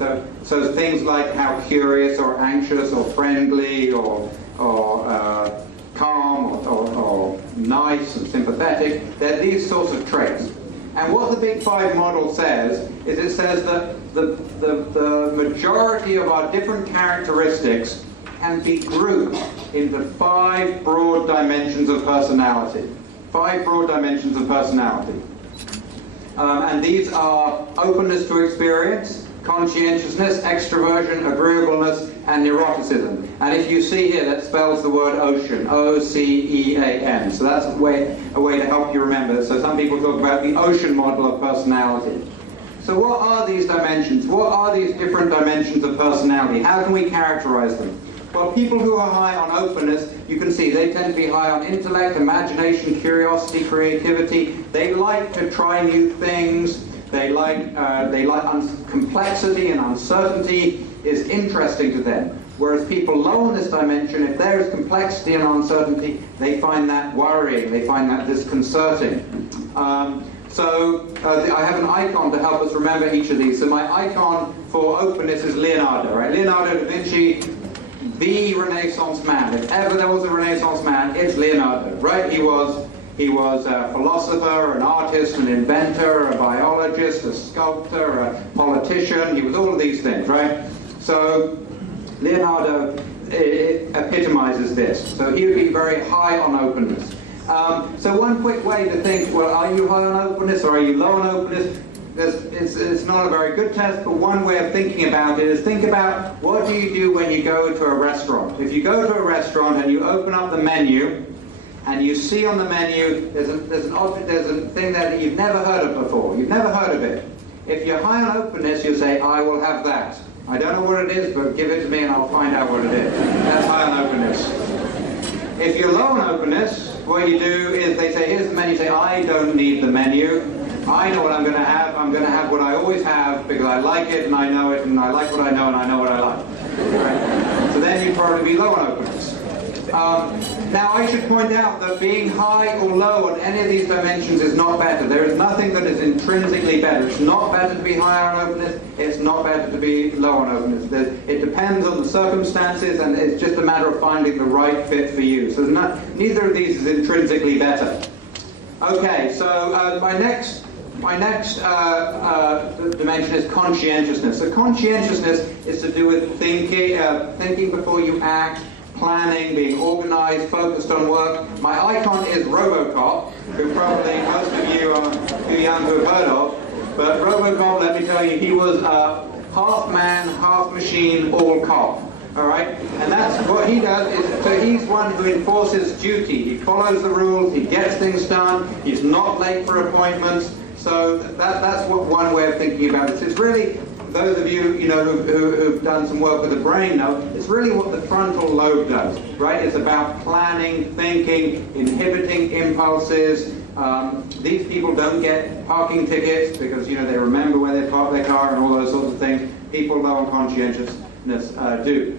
So things like how curious or anxious or friendly or calm or nice and sympathetic, they're these sorts of traits. And what the Big Five model says is it says that the majority of our different characteristics can be grouped into 5 broad dimensions of personality. 5 broad dimensions of personality. And these are openness to experience, conscientiousness, extroversion, agreeableness, and neuroticism. And if you see here, that spells the word ocean, O-C-E-A-N. So that's a way to help you remember. So some people talk about the ocean model of personality. So what are these dimensions? What are these different dimensions of personality? How can we characterize them? Well, people who are high on openness, you can see they tend to be high on intellect, imagination, curiosity, creativity. They like to try new things. They like complexity and uncertainty is interesting to them. Whereas people low on this dimension, if there is complexity and uncertainty, they find that worrying. They find that disconcerting. I have an icon to help us remember each of these. So my icon for openness is Leonardo, right? Leonardo da Vinci, the Renaissance man. If ever there was a Renaissance man, it's Leonardo, right? He was a philosopher, an artist, an inventor, a biologist, a sculptor, a politician. He was all of these things, right? So Leonardo epitomizes this. So he would be very high on openness. So one quick way to think, well, are you high on openness or are you low on openness? It's not a very good test, but one way of thinking about it is think about what do you do when you go to a restaurant. If you go to a restaurant and you open up the menu and you see on the menu there's a thing there that you've never heard of before. You've never heard of it. If you're high on openness, you say, I will have that. I don't know what it is, but give it to me and I'll find out what it is. That's high on openness. If you're low on openness, what you do is they say, here's the menu. You say, I don't need the menu. I know what I'm going to have. I'm going to have what I always have because I like it and I know it and I like what I know and I know what I like. Right? So then you'd probably be low on openness. Now I should point out that being high or low on any of these dimensions is not better. There is nothing that is intrinsically better. It's not better to be higher on openness. It's not better to be low on openness. It depends on the circumstances and it's just a matter of finding the right fit for you. So neither of these is intrinsically better. Okay, so my next dimension is conscientiousness. So conscientiousness is to do with thinking before you act, planning, being organized, focused on work. My icon is Robocop, who probably most of you are too young to have heard of. But Robocop, let me tell you, he was half man, half machine, all cop. All right? And that's what he does. So he's one who enforces duty. He follows the rules, he gets things done, he's not late for appointments. So that's one way of thinking about it. It's really, those of you, who've done some work with the brain know, it's really what the frontal lobe does, right? It's about planning, thinking, inhibiting impulses. These people don't get parking tickets because, they remember where they park their car and all those sorts of things. People low on conscientiousness do.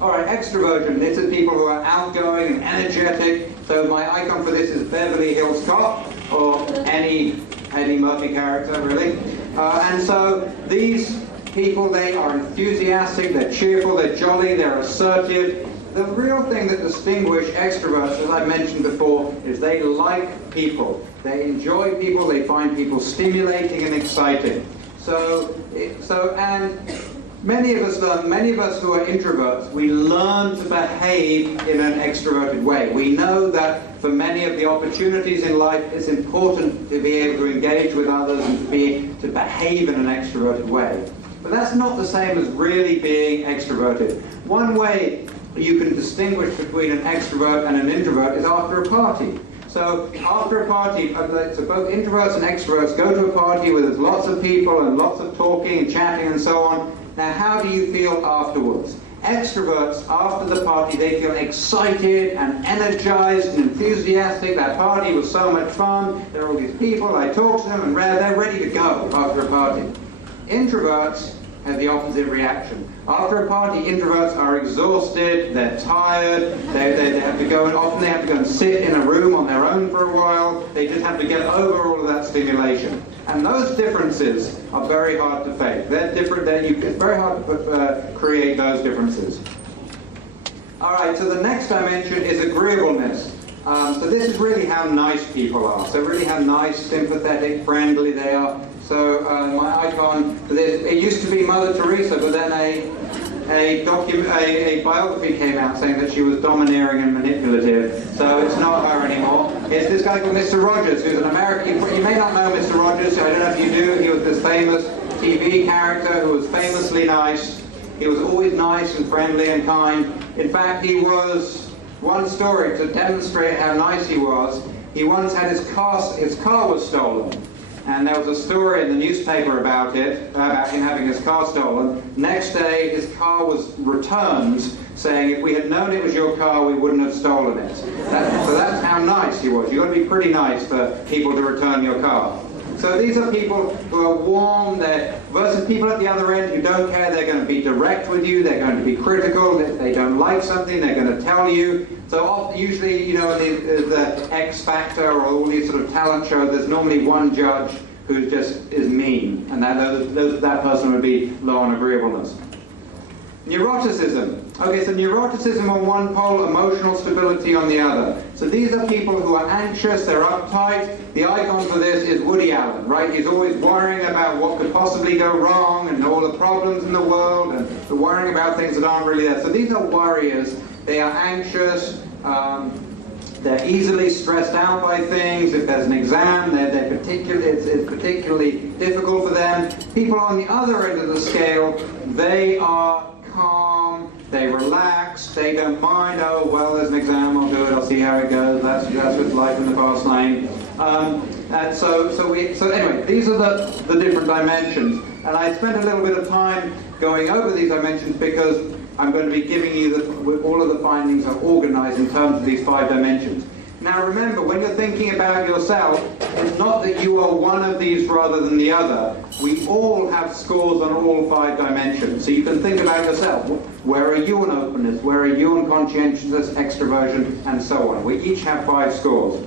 All right, extroversion. This is people who are outgoing and energetic. So my icon for this is Beverly Hills Cop, or any Eddie Murphy character, really. And so these people, they are enthusiastic, they're cheerful, they're jolly, they're assertive. The real thing that distinguishes extroverts, as I mentioned before, is they like people. They enjoy people, they find people stimulating and exciting. And many of us who are introverts, we learn to behave in an extroverted way. We know that for many of the opportunities in life, it's important to be able to engage with others and to behave in an extroverted way. But that's not the same as really being extroverted. One way you can distinguish between an extrovert and an introvert is after a party. So after a party, so both introverts and extroverts go to a party where there's lots of people and lots of talking and chatting and so on. Now, how do you feel afterwards? Extroverts, after the party, they feel excited and energized and enthusiastic. That party was so much fun. There are all these people, I talk to them, and they're ready to go after a party. Introverts have the opposite reaction. After a party, introverts are exhausted, they're tired, they have to go, and often they have to go and sit in a room on their own for a while. They just have to get over all of that stimulation. And those differences are very hard to fake. They're different. It's very hard to create those differences. All right, so the next dimension is agreeableness. So this is really how nice people are. So really how nice, sympathetic, friendly they are. So my icon for this, it used to be Mother Teresa, but then a biography came out saying that she was domineering and manipulative. So it's not her anymore. It's this guy called Mr. Rogers, who's an American. You may not know Mr. Rogers. I don't know if you do. He was this famous TV character who was famously nice. He was always nice and friendly and kind. In fact, he was, one story to demonstrate how nice he was, he once had his car was stolen. And there was a story in the newspaper about it, about him having his car stolen. Next day, his car was returned, saying, if we had known it was your car, we wouldn't have stolen it. So that's how nice he was. You've got to be pretty nice for people to return your car. So these are people who are warm, versus people at the other end who don't care. They're going to be direct with you, they're going to be critical. If they don't like something, they're going to tell you. So usually, you know, in the X Factor or all these sort of talent shows, there's normally one judge who just is mean, and that person would be low on agreeableness. Neuroticism. Okay, so neuroticism on one pole, emotional stability on the other. So these are people who are anxious, they're uptight. The icon for this is Woody Allen, right? He's always worrying about what could possibly go wrong and all the problems in the world and worrying about things that aren't really there. So these are worriers. They are anxious. They're easily stressed out by things. If there's an exam, it's particularly difficult for them. People on the other end of the scale, they are calm, they relax, they don't mind, oh, well, there's an exam, I'll do it, I'll see how it goes, that's with life in the fast lane. And so anyway, these are the different dimensions. And I spent a little bit of time going over these dimensions because I'm going to be giving you all of the findings are organized in terms of these 5 dimensions. Now remember, when you're thinking about yourself, it's not that you are one of these rather than the other. We all have scores on all 5 dimensions. So you can think about yourself. Where are you on openness? Where are you on conscientiousness, extroversion, and so on? We each have 5 scores.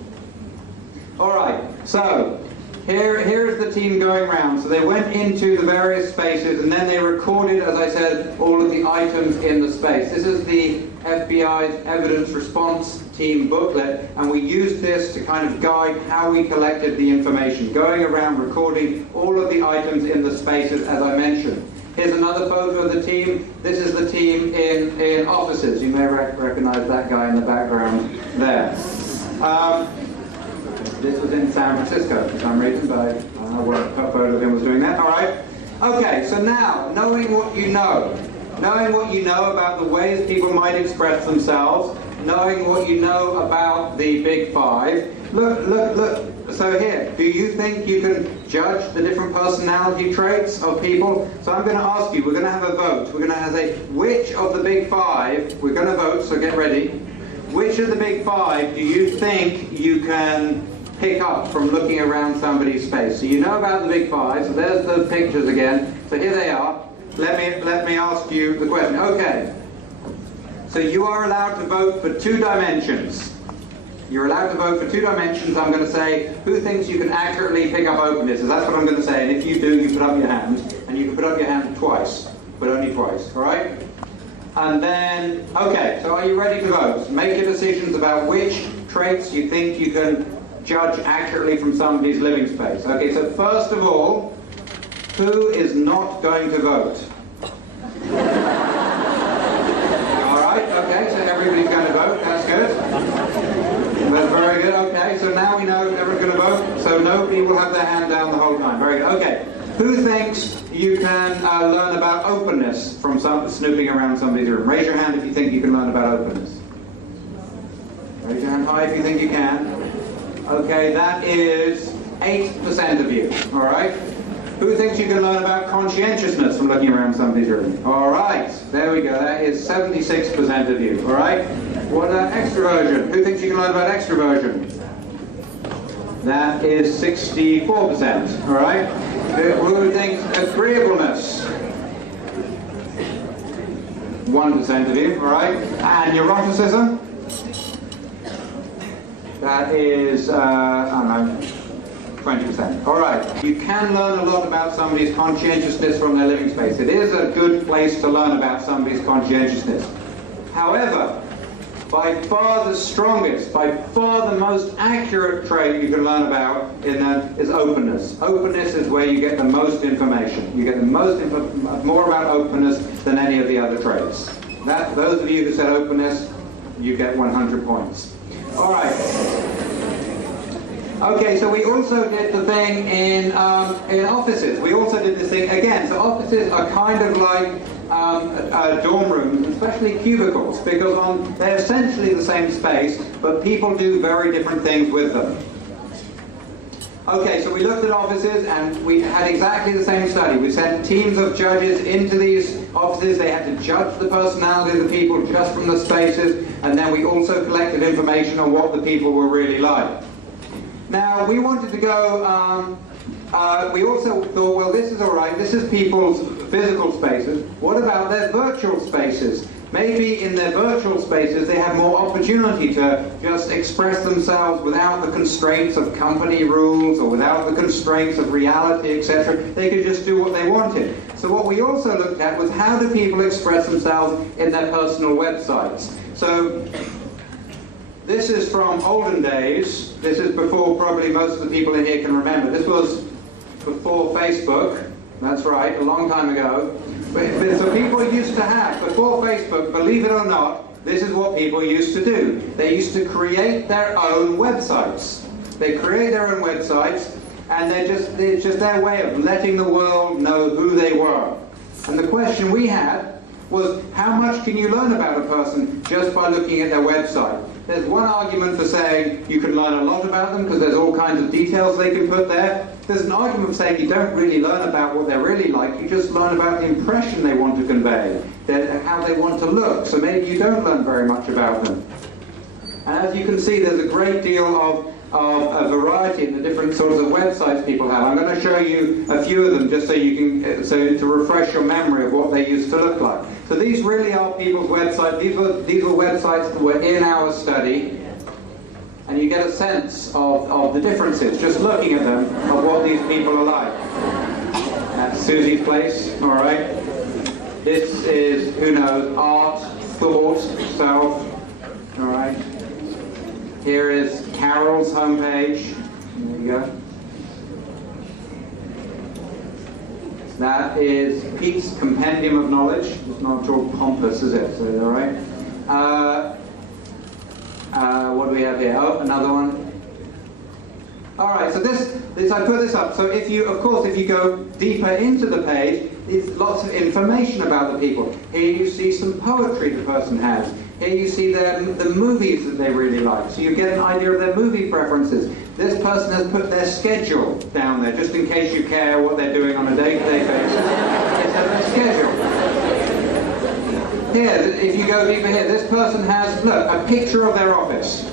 All right, so here is the team going round. So they went into the various spaces and then they recorded, as I said, all of the items in the space. This is the FBI's evidence response team booklet, and we used this to kind of guide how we collected the information, going around recording all of the items in the spaces as I mentioned. Here's another photo of the team. This is the team in offices. You may recognize that guy in the background there. This was in San Francisco for some reason, but I don't know what photo of him was doing that. All right. Okay, so now, knowing what you know about the ways people might express themselves, knowing what you know about the Big 5. Look. So here, do you think you can judge the different personality traits of people? So I'm going to ask you, we're going to have a vote. We're going to say, which of the Big 5, we're going to vote, so get ready. Which of the Big 5 do you think you can pick up from looking around somebody's face? So you know about the Big 5, so there's those pictures again. So here they are. Let me ask you the question. Okay. So you are allowed to vote for 2 dimensions. You're allowed to vote for 2 dimensions. I'm going to say, who thinks you can accurately pick up openness? So that's what I'm going to say. And if you do, you put up your hand. And you can put up your hand twice, but only twice. All right? And then, okay, so are you ready to vote? Make your decisions about which traits you think you can judge accurately from somebody's living space. Okay, so first of all, who is not going to vote? All right, okay, so everybody's going to vote. That's good. That's very good. Okay, so now we know everyone's going to vote, so nobody will have their hand down the whole time. Very good. Okay, who thinks you can learn about openness from snooping around somebody's room? Raise your hand if you think you can learn about openness. Raise your hand high if you think you can. Okay, that is 8% of you. All right. Who thinks you can learn about conscientiousness from looking around somebody's room? All right, there we go. That is 76% of you. All right. What about extroversion? Who thinks you can learn about extroversion? That is 64%. All right. Who thinks agreeableness? 1% of you. All right. And neuroticism? That is, I don't know, 20%. All right. You can learn a lot about somebody's conscientiousness from their living space. It is a good place to learn about somebody's conscientiousness. However, by far the strongest, by far the most accurate trait you can learn about in that is openness. Openness is where you get the most information. You get the more about openness than any of the other traits. Those of you who said openness, you get 100 points. All right. Okay, so we also did the thing in offices. We also did this thing again. So offices are kind of like dorm rooms, especially cubicles, because they're essentially the same space, but people do very different things with them. Okay, so we looked at offices and we had exactly the same study. We sent teams of judges into these offices. They had to judge the personality of the people just from the spaces, and then we also collected information on what the people were really like. Now, we wanted to go, we also thought, well, this is all right. This is people's physical spaces. What about their virtual spaces? Maybe in their virtual spaces they have more opportunity to just express themselves without the constraints of company rules or without the constraints of reality, etc. They could just do what they wanted. So what we also looked at was how do people express themselves in their personal websites. So this is from olden days. This is before probably most of the people in here can remember. This was before Facebook. That's right, a long time ago. So people used to have, before Facebook, believe it or not, this is what people used to do. They used to create their own websites. They create their own websites, and it's just their way of letting the world know who they were. And the question we had was, how much can you learn about a person just by looking at their website? There's one argument for saying you can learn a lot about them because there's all kinds of details they can put there. There's an argument for saying you don't really learn about what they're really like, you just learn about the impression they want to convey, how they want to look, so maybe you don't learn very much about them. And as you can see, there's a great deal of a variety in the different sorts of websites people have. I'm going to show you a few of them just so you can, to refresh your memory of what they used to look like. So these really are people's websites. These were websites that were in our study, and you get a sense of the differences just looking at them of what these people are like. That's Susie's place. All right. This is, who knows, art, thought, self. All right. Here is Carol's homepage. There you go. That is Pete's Compendium of Knowledge. It's not all pompous, is it? So, all right. What do we have here? Oh, another one. All right. So this I put this up. So if you, of course, if you go deeper into the page, there's lots of information about the people. Here you see some poetry the person has. Here you see the movies that they really like, so you get an idea of their movie preferences. This person has put their schedule down there, just in case you care what they're doing on a day-to-day basis. It's their schedule. Here, if you go deeper here, this person has, look, a picture of their office.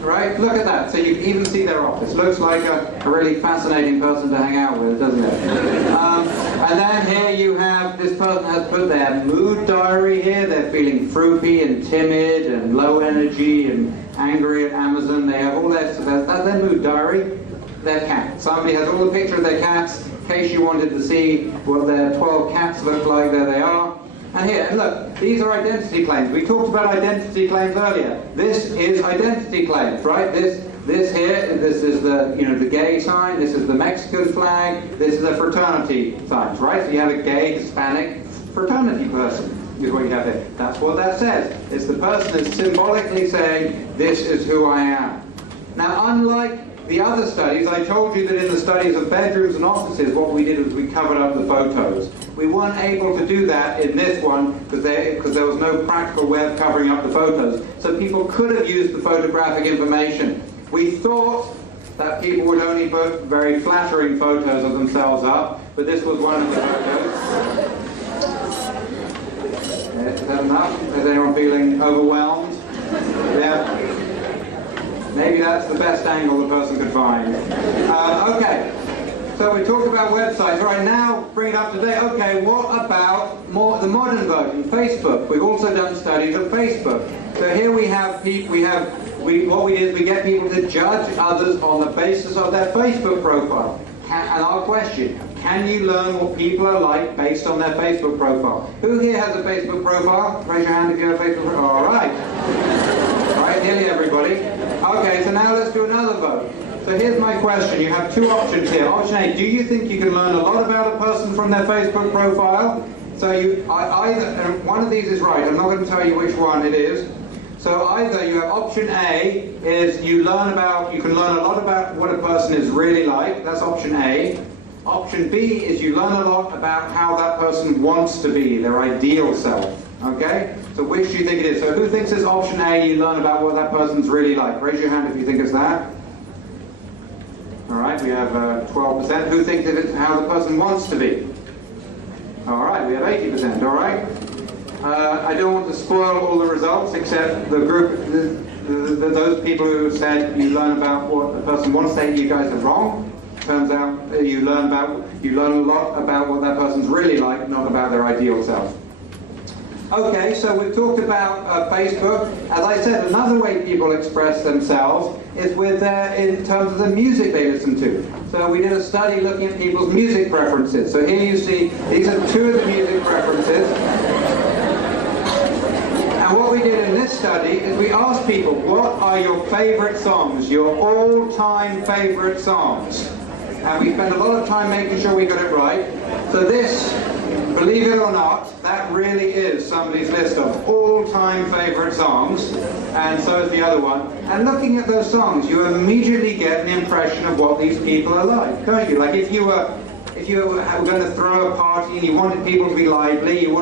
Right? Look at that. So you can even see their office. Looks like a really fascinating person to hang out with, doesn't it? And then here you have, this person has put their mood diary here. They're feeling fruity and timid and low energy and angry at Amazon. They have all their, that's their mood diary. Their cat. Somebody has all the pictures of their cats, in case you wanted to see what their 12 cats look like. There they are. And here, look, these are identity claims. We talked about identity claims earlier. This is identity claims, right? This here, this is the, the gay sign. This is the Mexican flag. This is the fraternity signs, right? So you have a gay Hispanic fraternity person. Is what you have here. That's what that says. It's the person is symbolically saying, "This is who I am." Now, unlike the other studies, I told you that in the studies of bedrooms and offices, what we did was we covered up the photos. We weren't able to do that in this one because there was no practical way of covering up the photos. So people could have used the photographic information. We thought that people would only put very flattering photos of themselves up, but this was one of the photos. Is that enough? Is anyone feeling overwhelmed? Yeah. Maybe that's the best angle the person could find. Okay. So we talked about websites. All right, now bring it up to date. Okay, what about the modern version, Facebook? We've also done studies of Facebook. So here we have what we did is we get people to judge others on the basis of their Facebook profile. And our question, can you learn what people are like based on their Facebook profile? Who here has a Facebook profile? Raise your hand if you have a Facebook profile. All right. All right, nearly everybody. Okay, so now let's do another vote. So here's my question. You have two options here. Option A, do you think you can learn a lot about a person from their Facebook profile? So either one of these is right. I'm not going to tell you which one it is. So either you have option A is you can learn a lot about what a person is really like. That's option A. Option B is you learn a lot about how that person wants to be, their ideal self. Okay? So which do you think it is? So who thinks it's option A, you learn about what that person's really like? Raise your hand if you think it's that. All right, we have 12%. Who thinks it's how the person wants to be? All right, we have 80%. All right. I don't want to spoil all the results, except the group, those people who said you learn about what the person wants to say, you guys are wrong. Turns out you learn a lot about what that person's really like, not about their ideal self. Okay, so we've talked about Facebook. As I said, another way people express themselves is in terms of the music they listen to. So we did a study looking at people's music preferences. So here you see, these are two of the music preferences. And what we did in this study is we asked people, what are your favorite songs, your all-time favorite songs? And we spent a lot of time making sure we got it right. So this, believe it or not, that really is somebody's list of all-time favorite songs, and so is the other one. And looking at those songs, you immediately get an impression of what these people are like, don't you? Like if you were going to throw a party and you wanted people to be lively, you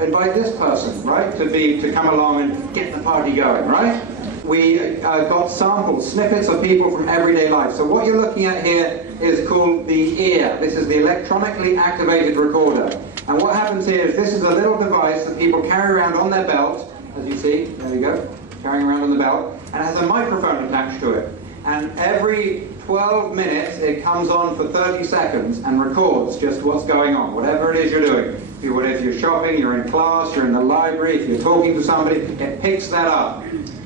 invite this person, right, to come along and get the party going, right? We got samples, snippets of people from everyday life. So what you're looking at here is called the ear. This is the electronically activated recorder. And what happens here is this is a little device that people carry around on their belt, as you see, there you go, carrying around on the belt, and it has a microphone attached to it. And every 12 minutes it comes on for 30 seconds and records just what's going on, whatever it is you're doing. If you're shopping, you're in class, you're in the library, if you're talking to somebody, it picks that up.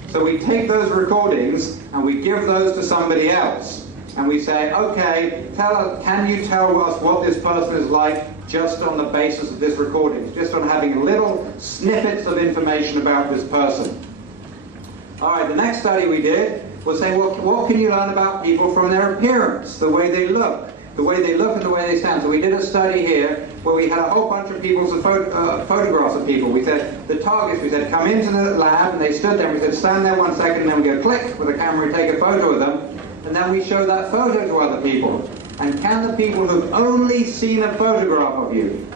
So we take those recordings and we give those to somebody else. And we say, okay, can you tell us what this person is like just on the basis of this recording, just on having little snippets of information about this person. All right, the next study we did was say, well, what can you learn about people from their appearance, the way they look and the way they stand. So we did a study here where we had a whole bunch of people's photographs of people. We said, the targets, we said, come into the lab, and they stood there, and we said, stand there 1 second, and then we go click with the camera and take a photo of them, and then we show that photo to other people. And can the people who've only seen a photograph of you,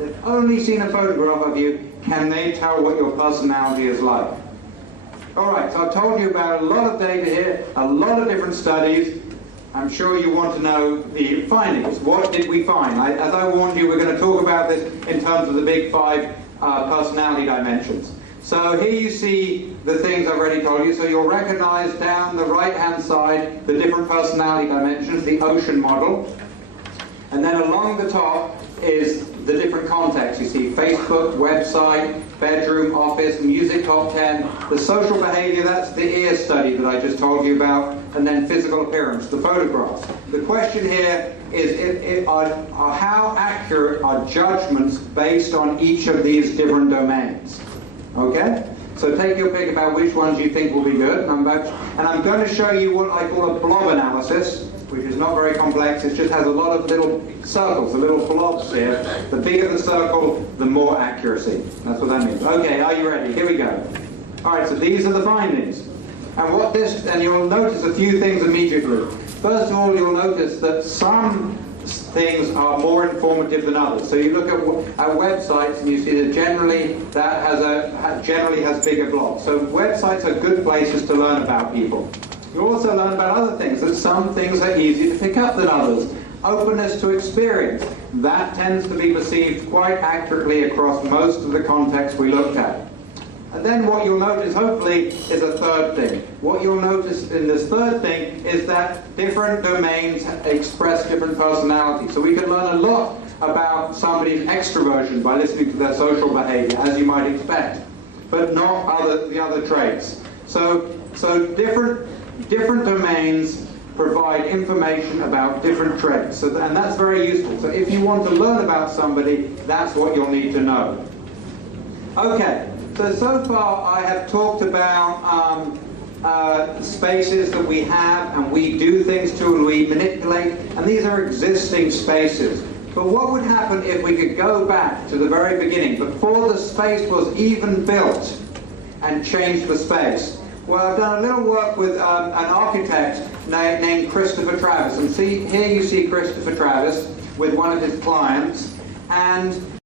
can they tell what your personality is like? All right, so I've told you about a lot of data here, a lot of different studies. I'm sure you want to know the findings. What did we find? As I warned you, we're going to talk about this in terms of the big 5 personality dimensions. So here you see the things I've already told you. So you'll recognize down the right-hand side the different personality dimensions, the ocean model. And then along the top is the different contexts. You see Facebook, website, bedroom, office, music top 10, the social behavior, that's the ear study that I just told you about, and then physical appearance, the photographs. The question here is how accurate are judgments based on each of these different domains? Okay? So take your pick about which ones you think will be good. And I'm going to show you what I call a blob analysis, which is not very complex. It just has a lot of little circles, the little blobs here. The bigger the circle, the more accuracy. That's what that means. Okay, are you ready? Here we go. All right, so these are the findings. And you'll notice a few things immediately. First of all, you'll notice that some things are more informative than others. So you look at websites and you see that generally has bigger blobs. So websites are good places to learn about people. You also learn about other things, that some things are easier to pick up than others. Openness to experience, that tends to be perceived quite accurately across most of the contexts we looked at. And then what you'll notice, hopefully, is a third thing. What you'll notice in this third thing is that different domains express different personalities. So we can learn a lot about somebody's extroversion by listening to their social behavior, as you might expect, but not the other traits. So different different domains provide information about different traits, and that's very useful. So if you want to learn about somebody, that's what you'll need to know. Okay, so far I have talked about spaces that we have and we do things to and we manipulate, and these are existing spaces. But what would happen if we could go back to the very beginning, before the space was even built, and change the space? Well, I've done a little work with an architect named Christopher Travis, and see here you see Christopher Travis with one of his clients, and